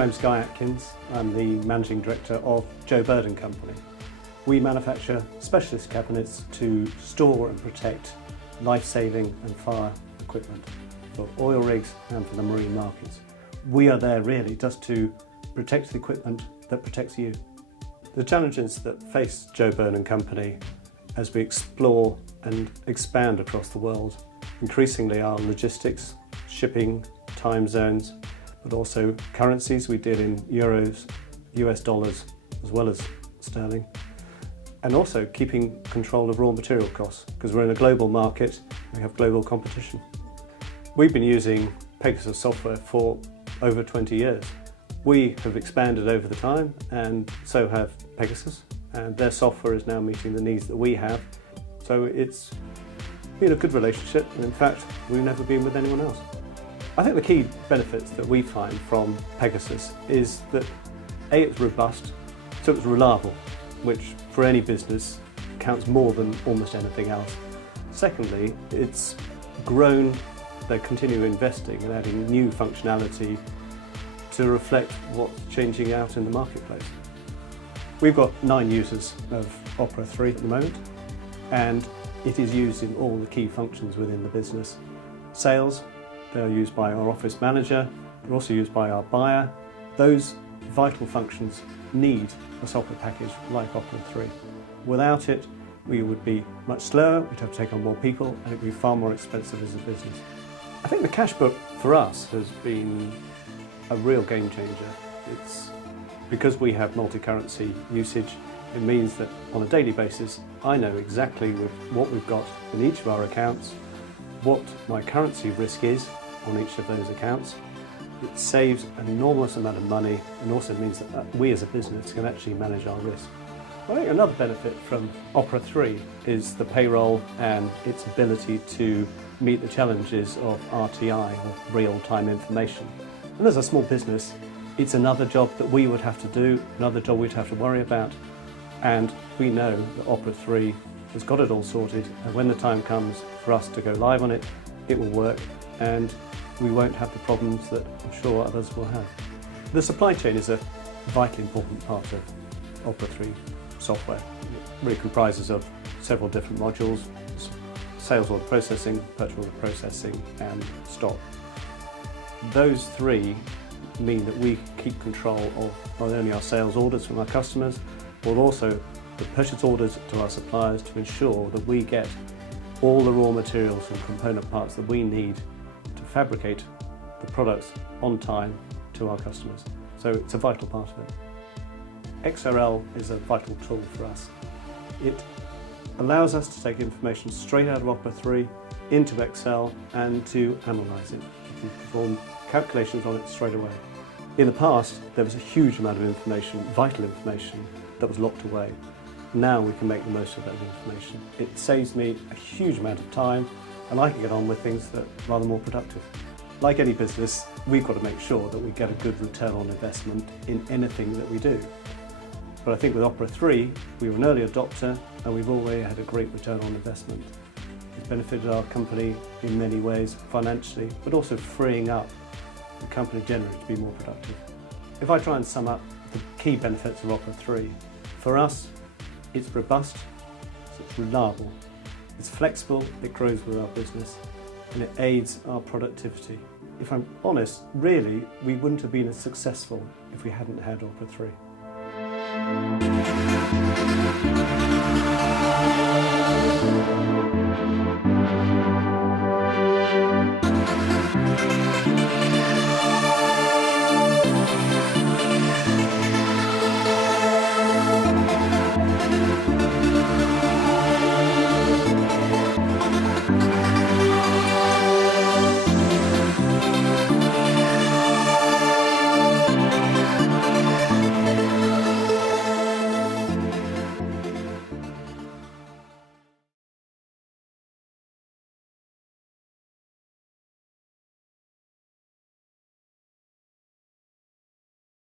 name's Guy Atkins. I'm the Managing Director of Joe Bird & Company. We manufacture specialist cabinets to store and protect life-saving and fire equipment for oil rigs and for the marine markets. We are there really just to protect the equipment that protects you. The challenges that face Joe Bird & Company as we explore and expand across the world increasingly are logistics, shipping, time zones, but also currencies. We deal in euros, US dollars, as well as sterling. And also keeping control of raw material costs, because we're in a global market, we have global competition. We've been using Pegasus software for over 20 years. We have expanded over the time, and so have Pegasus, and their software is now meeting the needs that we have. So it's been a good relationship, and in fact, we've never been with anyone else. I think the key benefits that we find from Pegasus is that A, it's robust, so it's reliable, which for any business counts more than almost anything else. Secondly, it's grown, they continue investing and adding new functionality to reflect what's changing out in the marketplace. We've got 9 users of Opera 3 at the moment, and it is used in all the key functions within the business. Sales, they're used by our office manager, they're also used by our buyer. Those vital functions need a software package like Opera 3. Without it, we would be much slower, we'd have to take on more people, and it would be far more expensive as a business. I think the cash book for us has been a real game changer. It's because we have multi-currency usage, it means that on a daily basis, I know exactly what we've got in each of our accounts, what my currency risk is on each of those accounts. It saves an enormous amount of money and also means that we as a business can actually manage our risk. I think another benefit from Opera 3 is the payroll and its ability to meet the challenges of RTI, or real-time information. And as a small business, it's another job that we would have to do, another job we'd have to worry about, and we know that Opera 3 has got it all sorted, and when the time comes for us to go live on it, it will work, and we won't have the problems that I'm sure others will have. The supply chain is a vitally important part of Opera 3 software. It really comprises of several different modules: sales order processing, purchase order processing, and stock. Those 3 mean that we keep control of not only our sales orders from our customers, but also the purchase orders to our suppliers to ensure that we get all the raw materials and component parts that we need to fabricate the products on time to our customers. So it's a vital part of it. XRL is a vital tool for us. It allows us to take information straight out of Opera 3 into Excel and to analyse it. We can perform calculations on it straight away. In the past, there was a huge amount of information, vital information, that was locked away. Now we can make the most of that information. It saves me a huge amount of time, and I can get on with things that are rather more productive. Like any business, we've got to make sure that we get a good return on investment in anything that we do. But I think with Opera 3, we were an early adopter, and we've already had a great return on investment. It's benefited our company in many ways, financially, but also freeing up the company generally to be more productive. If I try and sum up the key benefits of Opera 3, for us, it's robust, so it's reliable, it's flexible, it grows with our business, and it aids our productivity. If I'm honest, really, we wouldn't have been as successful if we hadn't had Opera 3.